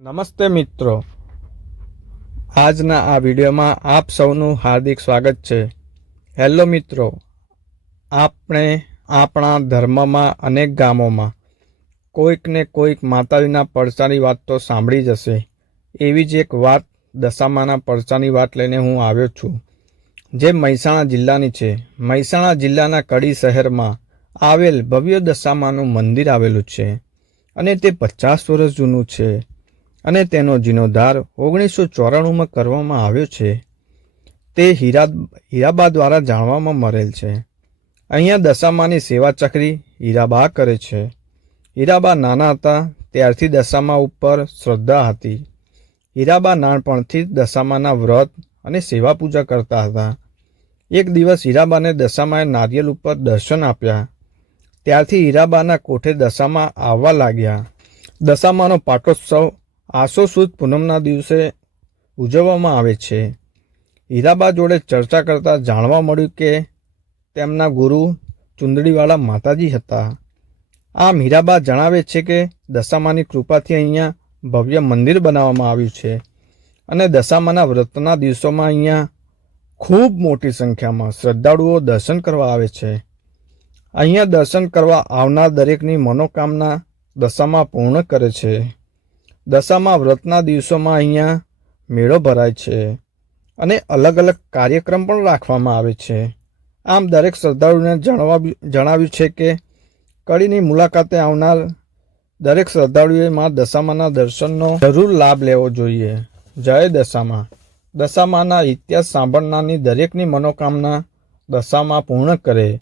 નમસ્તે મિત્રો. આજના આ વિડીયોમાં આપ સૌનું હાર્દિક સ્વાગત છે. હેલો મિત્રો. આપણે આપણા ધર્મમાં અનેક ગામોમાં કોઈકને કોઈક માતાજીના પડસાની વાત તો સાંભળી જશે એવી જ એક વાત દશામાના પડસાની વાત લઈને હું આવ્યો છું. જે મહેસાણા જિલ્લાની છે. મહેસાણા જિલ્લાના કડી શહેરમાં આવેલ ભવ્ય દશામાનું મંદિર આવેલું છે અને તે પચાસ વર્ષ જૂનું છે. અને તેનો જીર્ણોદ્ધાર ઓગણીસો ચોરાણુંમાં કરવામાં આવ્યો છે. તે હીરા હીરાબા દ્વારા જાણવામાં મળેલ છે. અહીંયા દશામાની સેવા ચક્રી હીરાબા કરે છે. હીરાબા નાના હતા, ત્યારથી દશામા ઉપર શ્રદ્ધા હતી. હીરાબા નાનપણથી જ દશામાના વ્રત અને સેવા પૂજા કરતા હતા. એક દિવસ હીરાબાને દશામાએ નારિયેલ ઉપર દર્શન આપ્યા. ત્યારથી હીરાબાના કોઠે દશામાં આવવા લાગ્યા. દશામાનો પાટોત્સવ આસો સુદ પૂનમના દિવસે ઉજવવામાં આવે છે. હીરાબા જોડે ચર્ચા કરતાં જાણવા મળ્યું કે તેમના ગુરુ ચુંદડીવાળા માતાજી હતા. આમ હીરાબા જણાવે છે કે દશામાની કૃપાથી અહીંયા ભવ્ય મંદિર બનાવવામાં આવ્યું છે અને દશામાના વ્રતના દિવસોમાં અહીંયા ખૂબ મોટી સંખ્યામાં શ્રદ્ધાળુઓ દર્શન કરવા આવે છે. અહીંયા દર્શન કરવા આવનાર દરેકની મનોકામના દશામાં પૂર્ણ કરે છે. દશામાં વ્રતના દિવસોમાં અહીંયા મેળો ભરાય છે અને અલગ અલગ કાર્યક્રમ પણ રાખવામાં આવે છે. આમ દરેક શ્રદ્ધાળુને જણાવા જણાવ્યું છે કે કડીની મુલાકાતે આવનાર દરેક શ્રદ્ધાળુએ માં દશામાના દર્શનનો જરૂર લાભ લેવો જોઈએ. જય દશામાં. દશામાના ઇતિહાસ સાંભળનારની દરેકની મનોકામના દશામાં પૂર્ણ કરે.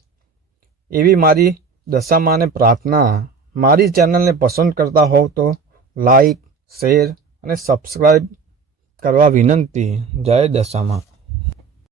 એવી મારી દશામાને પ્રાર્થના. મારી ચેનલને પસંદ કરતા હોવ તો લાઈક શેર અને સબસ્ક્રાઈબ કરવા વિનંતી. જય દશામાં